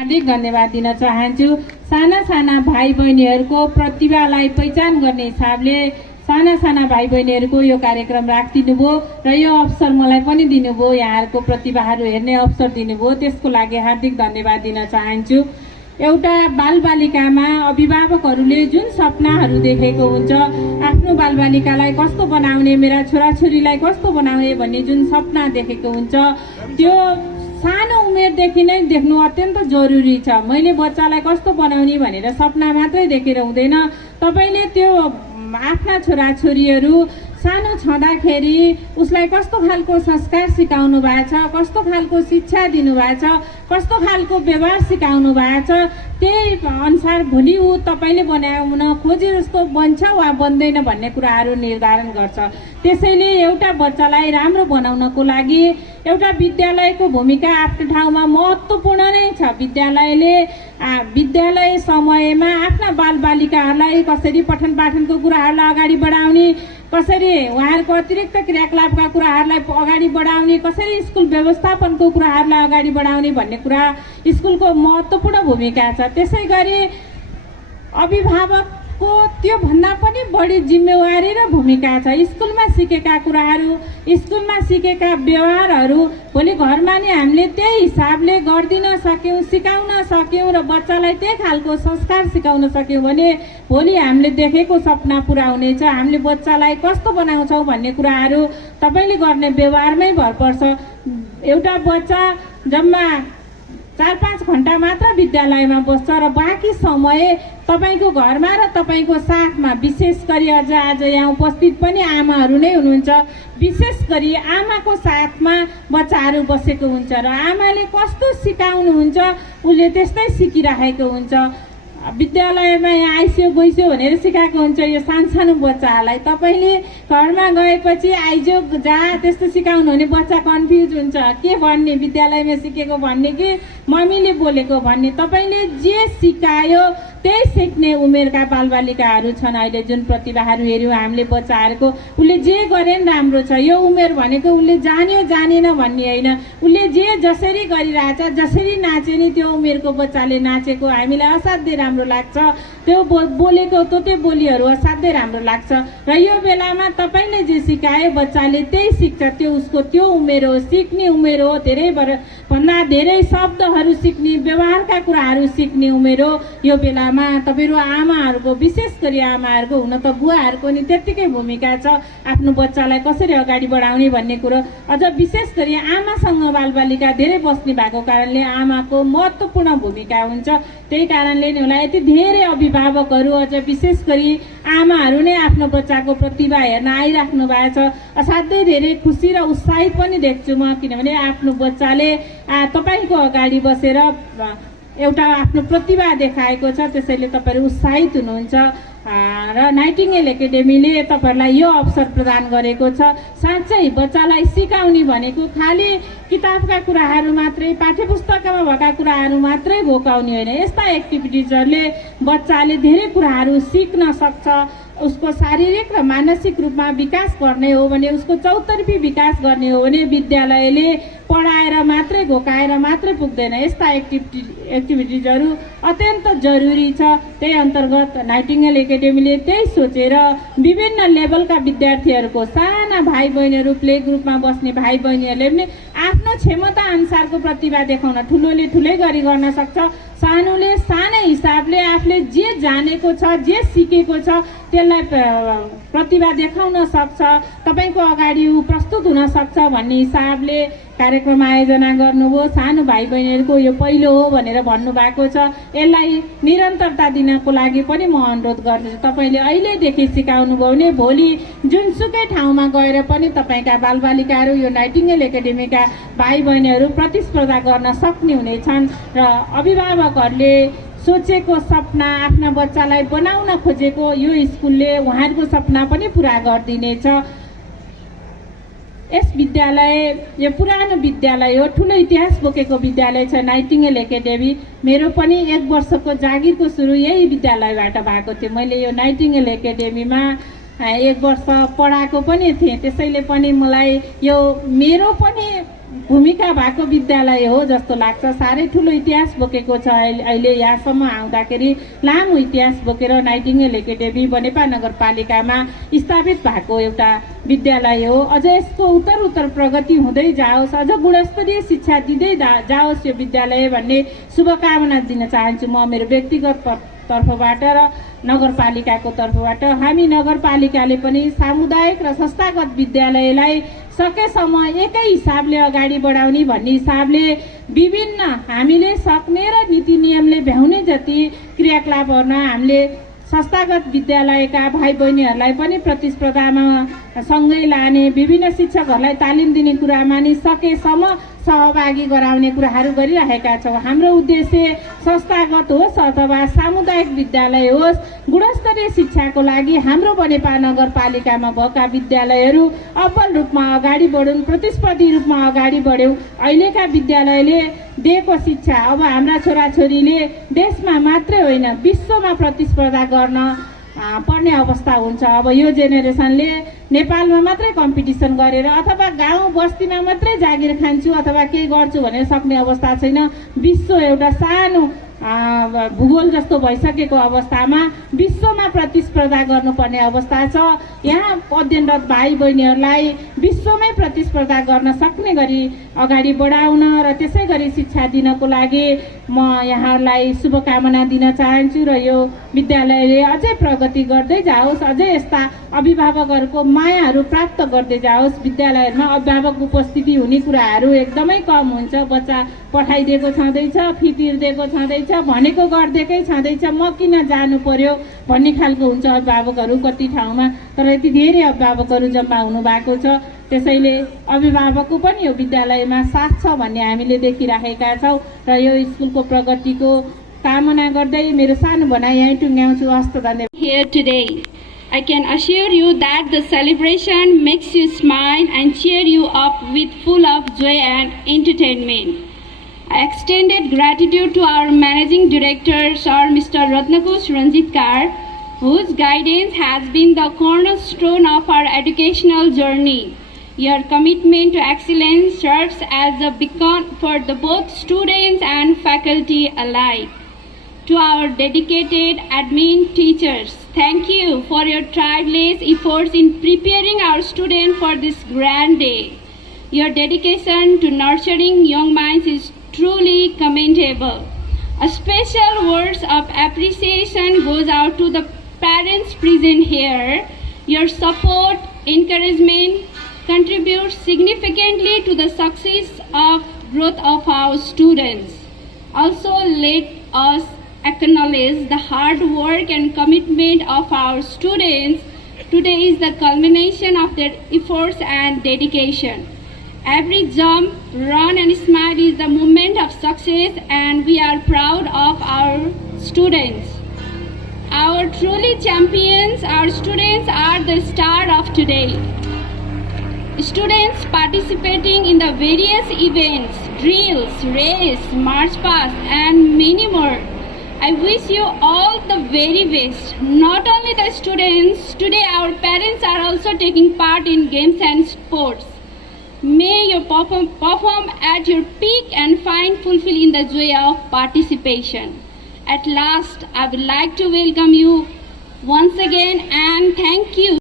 हार्दिक धन्यवाद दिन चाहन्छु। साना साना भाइ बहिनीहरूको प्रतिभालाई पहिचान गर्ने हिसाबले साना साना भाइ बहिनीहरूको यो कार्यक्रम राखिदिनुभयो र यो अवसर मलाई पनि दिनुभयो, यहाँहरूको प्रतिभाहरू हेर्ने अवसर दिनुभयो, त्यसको लागि हार्दिक धन्यवाद दिन चाहन्छु। एउटा बालबालिकामा अभिभावकहरूले जुन सपनाहरू देखेको हुन्छ, आफ्नो बालबालिकालाई कस्तो बनाउने, मेरा छोराछोरीलाई कस्तो बनाउने भन्ने जुन सपना देखेको हुन्छ, त्यो सानो उमेरदेखि नै देख्नु अत्यन्त जरुरी छ। मैले बच्चालाई कस्तो बनाउने भनेर सपना मात्रै देखेर हुँदैन। तपाईँले त्यो आफ्ना छोराछोरीहरू सानो छँदाखेरि उसलाई कस्तो खालको संस्कार सिकाउनु भएको छ, कस्तो खालको शिक्षा दिनुभएको छ, कस्तो खालको व्यवहार सिकाउनु भएको छ, त्यही अनुसार भोलि ऊ तपाईँले बनाउन खोजे जस्तो बन्छ वा बन्दैन भन्ने कुराहरू निर्धारण गर्छ। त्यसैले एउटा बच्चालाई राम्रो बनाउनको लागि एउटा विद्यालयको भूमिका आफ्नो ठाउँमा महत्त्वपूर्ण नै छ। विद्यालयले विद्यालय समयमा आफ्ना बालबालिकाहरूलाई कसरी पठन पाठनको कुराहरूलाई अगाडि बढाउने, कसरी उहाँहरूको अतिरिक्त क्रियाकलापका कुराहरूलाई अगाडि बढाउने, कसरी स्कुल व्यवस्थापनको कुराहरूलाई अगाडि बढाउने भन्ने कुरा स्कुलको महत्त्वपूर्ण भूमिका छ। त्यसै गरी अभिभावकको त्योभन्दा पनि बढी जिम्मेवारी र भूमिका छ। स्कुलमा सिकेका कुराहरू, स्कुलमा सिकेका व्यवहारहरू भोलि घरमा नि हामीले त्यही हिसाबले गरिदिन सक्यौँ, सिकाउन सक्यौँ र बच्चालाई त्यही खालको संस्कार सिकाउन सक्यौँ भने भोलि हामीले देखेको सपना पुरा हुनेछ। हामीले बच्चालाई कस्तो बनाउँछौँ भन्ने कुराहरू तपाईँले गर्ने व्यवहारमै भर पर्छ। एउटा बच्चा जम्मा 4-5 घण्टा मात्र विद्यालयमा बस्छ र बाँकी समय तपाईँको घरमा र तपाईँको साथमा, विशेष गरी अझ आज यहाँ उपस्थित पनि आमाहरू नै हुनुहुन्छ, विशेष गरी आमाको साथमा बच्चाहरू बसेको हुन्छ र आमाले कस्तो सिकाउनुहुन्छ उसले त्यस्तै सिकिराखेको हुन्छ। विद्यालयमा यहाँ आइस्यो गइस्यो भनेर सिकाएको हुन्छ यो सानसानो बच्चाहरूलाई। तपाईँले घरमा गएपछि आइजो जा त्यस्तो सिकाउनु भने बच्चा कन्फ्युज हुन्छ, के भन्ने, विद्यालयमा सिकेको भन्ने कि मम्मीले बोलेको भन्ने। तपाईँले जे सिकायो त्यही सिक्ने उमेरका बालबालिकाहरू छन्। अहिले जुन प्रतिभाहरू हेऱ्यौँ हामीले बच्चाहरूको, उसले जे गरे नि राम्रो छ। यो उमेर भनेको उसले जान्यो जानेन भन्ने होइन, उसले जे जसरी गरिरहेछ, जसरी नाचे नि त्यो उमेरको बच्चाले नाचेको हामीलाई असाध्यै राम्रो लाग्छ। त्यो बोलेको तोते बोलीहरू असाध्यै राम्रो लाग्छ र यो बेलामा तपाईँले जे सिकाए बच्चाले त्यही सिक्छ। त्यो उसको त्यो उमेर हो, सिक्ने उमेर हो, भन्दा धेरै शब्दहरू सिक्ने, व्यवहारका कुराहरू सिक्ने उमेर हो। यो बेलामा तपाईँहरू आमाहरूको, विशेष गरी आमाहरूको, हुन त बुवाहरूको नि त्यत्तिकै भूमिका छ आफ्नो बच्चालाई कसरी अगाडि बढाउने भन्ने कुरो। अझ विशेष गरी आमासँग बालबालिका धेरै बस्ने भएको कारणले आमाको महत्त्वपूर्ण भूमिका हुन्छ। त्यही कारणले नै होला यति धेरै अभिभावकहरू, अझ विशेष गरी आमाहरू नै आफ्नो बच्चाको प्रतिभा हेर्न आइराख्नु भएको छ। असाध्यै धेरै खुसी र उत्साहित पनि देख्छु म, किनभने आफ्नो बच्चाले तपाईँको अगाडि बसेर एउटा आफ्नो प्रतिभा देखाएको छ। त्यसैले तपाईँहरू उत्साहित हुनुहुन्छ र नाइटिङ्गेल एकाडेमीले तपाईँहरूलाई यो अवसर प्रदान गरेको छ। साँच्चै बच्चालाई सिकाउने भनेको खालि किताबका कुराहरू मात्रै, पाठ्यपुस्तकमा भएका कुराहरू मात्रै घोकाउने होइन। यस्ता एक्टिभिटिजहरूले बच्चाले धेरै कुराहरू सिक्न सक्छ। उसको शारीरिक र मानसिक रूपमा विकास गर्ने हो भने, उसको चौतर्फी विकास गर्ने हो भने विद्यालयले पढाएर मात्रै घोकाएर मात्रै पुग्दैन। यस्ता एक्टिभिटिजहरू अत्यन्त जरुरी छ। त्यही अन्तर्गत नाइटिङ्गेल एकाडेमीले त्यही सोचेर विभिन्न लेभलका विद्यार्थीहरूको, साना भाइ बहिनीहरू, प्ले ग्रुपमा बस्ने भाइ बहिनीहरूले पनि आफ्नो क्षमता अनुसारको प्रतिभा देखाउन, ठुलोले ठुलै गरी गर्न सक्छ, सानोले सानै हिसाबले आफूले जे जानेको छ, जे सिकेको छ त्यसलाई प्रतिभा देखाउन सक्छ, तपाईँको अगाडि ऊ प्रस्तुत हुन सक्छ भन्ने हिसाबले कार्यक्रम आयोजना गर्नुभयो। सानो भाइ बहिनीहरूको यो पहिलो हो भनेर भन्नुभएको छ। यसलाई निरन्तरता दिनको लागि पनि म अनुरोध गर्दछु। तपाईँले अहिलेदेखि सिकाउनु भयो भने भोलि जुनसुकै ठाउँमा गएर पनि तपाईँका बालबालिकाहरू, यो नाइटिङ्गेल एकाडेमीका भाइ बहिनीहरू प्रतिस्पर्धा गर्न सक्ने हुनेछन् र अभिभावकहरूले सोचेको सपना, आफ्ना बच्चालाई बनाउन खोजेको यो स्कुलले उहाँहरूको सपना पनि पुरा गरिदिनेछ। यस विद्यालय यो पुरानो विद्यालय हो, ठुलो इतिहास बोकेको विद्यालय छ नाइटिङ्गेल एकाडेमी। मेरो पनि 1 वर्षको जागिरको सुरु यही विद्यालयबाट भएको थियो। मैले यो नाइटिङ्गेल एकाडेमीमा 1 वर्ष पढाएको पनि थिएँ। त्यसैले पनि मलाई यो मेरो पनि भूमिका भएको विद्यालय हो जस्तो लाग्छ। साह्रै ठुलो इतिहास बोकेको छ। अहिले यहाँसम्म आउँदाखेरि लामो इतिहास बोकेर नाइटिङ्गेल एकाडेमी बनेपा नगरपालिकामा स्थापित भएको एउटा विद्यालय हो। अझ यसको उत्तर प्रगति हुँदै जाओस्, अझ गुणस्तरीय शिक्षा दिँदै जाओस् यो विद्यालय भन्ने शुभकामना दिन चाहन्छु म मेरो व्यक्तिगत तर्फबाट र नगरपालिकाको तर्फबाट। हामी नगरपालिकाले पनि सामुदायिक र संस्थागत विद्यालयलाई सकेसम्म एकै हिसाबले अगाडि बढाउने भन्ने हिसाबले विभिन्न हामीले सक्ने र नीति नियमले भ्याउने जति क्रियाकलापहरूमा हामीले संस्थागत विद्यालयका भाइ बहिनीहरूलाई पनि प्रतिस्पर्धामा सँगै लाने, विभिन्न शिक्षकहरूलाई तालिम दिने कुरामा नि सकेसम्म सहभागी गराउने कुराहरू गरिरहेका छौँ। हाम्रो उद्देश्य संस्थागत होस् अथवा सामुदायिक विद्यालय होस्, गुणस्तरीय शिक्षाको लागि हाम्रो बनेपा नगरपालिकामा भएका विद्यालयहरू अब्बल रूपमा अगाडि बढुन्, प्रतिस्पर्धी रूपमा अगाडि बढ्यौँ। अहिलेका विद्यालयले दिएको शिक्षा अब हाम्रा छोराछोरीले देशमा मात्रै होइन विश्वमा प्रतिस्पर्धा गर्न पर्ने अवस्था हुन्छ। अब यो जेनेरेसनले नेपालमा मात्रै कम्पिटिसन गरेर अथवा गाउँ बस्तीमा मात्रै जागिर खान्छु अथवा केही गर्छु भनेर सक्ने अवस्था छैन। विश्व एउटा सानो भूगोल जस्तो भइसकेको अवस्थामा विश्वमा प्रतिस्पर्धा गर्नुपर्ने अवस्था छ। यहाँ अध्ययनरत भाइ बहिनीहरूलाई विश्वमै प्रतिस्पर्धा गर्न सक्ने गरी अगाडि बढाउन र त्यसै गरी शिक्षा दिनको लागि म यहाँहरूलाई शुभकामना दिन चाहन्छु र यो विद्यालयले अझै प्रगति गर्दै जाओस्, अझै यस्ता अभिभावकहरूको मायाहरू प्राप्त गर्दै जाओस्। विद्यालयहरूमा अभिभावक उपस्थिति हुने कुराहरू एकदमै कम हुन्छ। बच्चा पठाइदिएको छँदैछ, फी तिर्दिएको छँदैछ, भनेको गरिदिएकै छँदैछ, म किन जानु पर्यो भन्ने खालको हुन्छ अभिभावकहरू कति ठाउँमा। तर यति धेरै अभिभावकहरू जम्मा हुनु भएको छ, त्यसैले अभिभावकको पनि यो विद्यालयमा साथ छ भन्ने हामीले देखिराखेका छौँ र यो स्कुलको प्रगतिको कामना गर्दै मेरो सानो भनाइ यहीँ टुङ्ग्याउँछु। हस्त धन्यवाद। Here today, I can assure you that the celebration makes you smile and cheer you up with full of joy and entertainment. I extended gratitude to our Managing Director, Sir Mr. Ratnakush Ranjitkar, whose guidance has been the cornerstone of our educational journey. Your commitment to excellence serves as a beacon for both students and faculty alike. To our dedicated admin teachers, thank you for your tireless efforts in preparing our students for this grand day. Your dedication to nurturing young minds is truly commendable. A special words of appreciation goes out to the parents present here. Your support, encouragement contributes significantly to the success of growth of our students. Also, let us acknowledge the hard work and commitment of our students. Today is the culmination of their efforts and dedication. Every jump, run and smile is the moment of success, and we are proud of our students. Our truly champions, our students are the star of today. Students participating in the various events, drills, race, march past and many more. I wish you all the very best. Not only the students, today our parents are also taking part in games and sports. May you perform at your peak and find fulfilling the joy of participation. At last, I would like to welcome you once again and thank you.